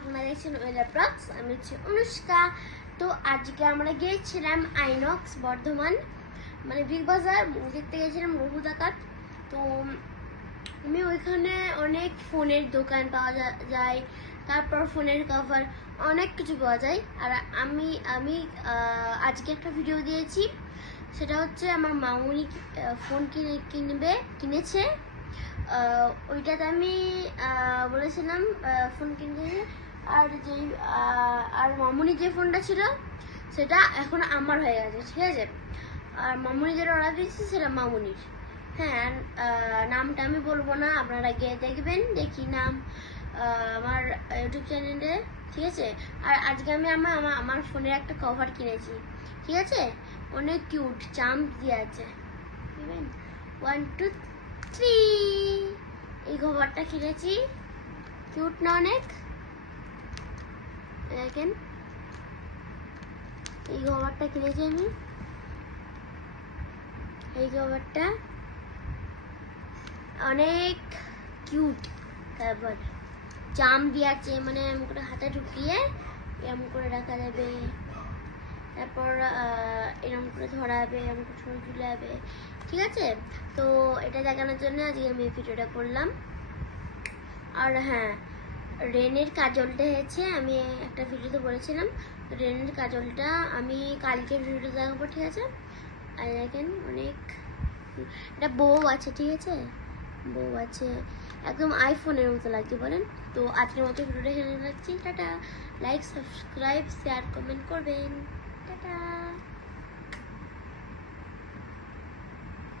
আপনারা দেখছেন ওয়েলার ব্লগস। আমি হচ্ছে অনুষ্কা। তো আজকে আমরা গিয়েছিলাম আইনক্স বর্ধমান, মানে বিগ বাজার দেখতে গেছিলাম রঘু ডাকাত। তো আমি ওইখানে অনেক ফোনের দোকান পাওয়া যায়, তারপর ফোনের কভার অনেক কিছু পাওয়া যায়। আর আমি আমি আজকে একটা ভিডিও দিয়েছি, সেটা হচ্ছে আমার মামুনি ফোন কিনেছে। ওইটাতে আমি বলেছিলাম ফোন কিনতে, আর যেই আর মামুনি যে ফোনটা ছিল সেটা এখন আমার হয়ে গেছে, ঠিক আছে। আর মামুনি যেটা অর্ডার দিয়েছি সেটা মামুনির। হ্যাঁ, নামটা আমি বলবো না, আপনারা গিয়ে দেখবেন, দেখি নাম আমার ইউটিউব চ্যানেলে, ঠিক আছে। আর আজকে আমি আমার ফোনের একটা কভার কিনেছি, ঠিক আছে। অনেক কিউট চাম্প দিয়ে আছে, দেখবেন 1 2 3। এই কভারটা কিনেছি, কিউট না অনেক? দেখেন, এই কভারটা কিনেছি আমি। এই কভারটা অনেক কিউট, তারপর চাম দিয়ে আছে, মানে এমন করে হাতে ঢুকিয়ে এরকম করে রাখা যাবে, তারপর এরকম করে ধরা যাবে, এরকম করে ছবি তুলে যাবে, ঠিক আছে। তো এটা দেখানোর জন্য আজকে আমি এই ভিডিওটা করলাম। আর হ্যাঁ, রেনের কাজলটা হয়েছে, আমি একটা ভিডিওতে বলেছিলাম রেনের কাজলটা আমি কালকে ভিডিওতে দেখাবো, ঠিক আছে। আর দেখেন অনেক, এটা বউ আছে, ঠিক আছে, বউ আছে, একদম আইফোনের মতো লাগছে, বলেন। তো আজকের মতো ভিডিওটা এখানে রাখছি, tata. Like, subscribe, share, comment করবেন, টাটা।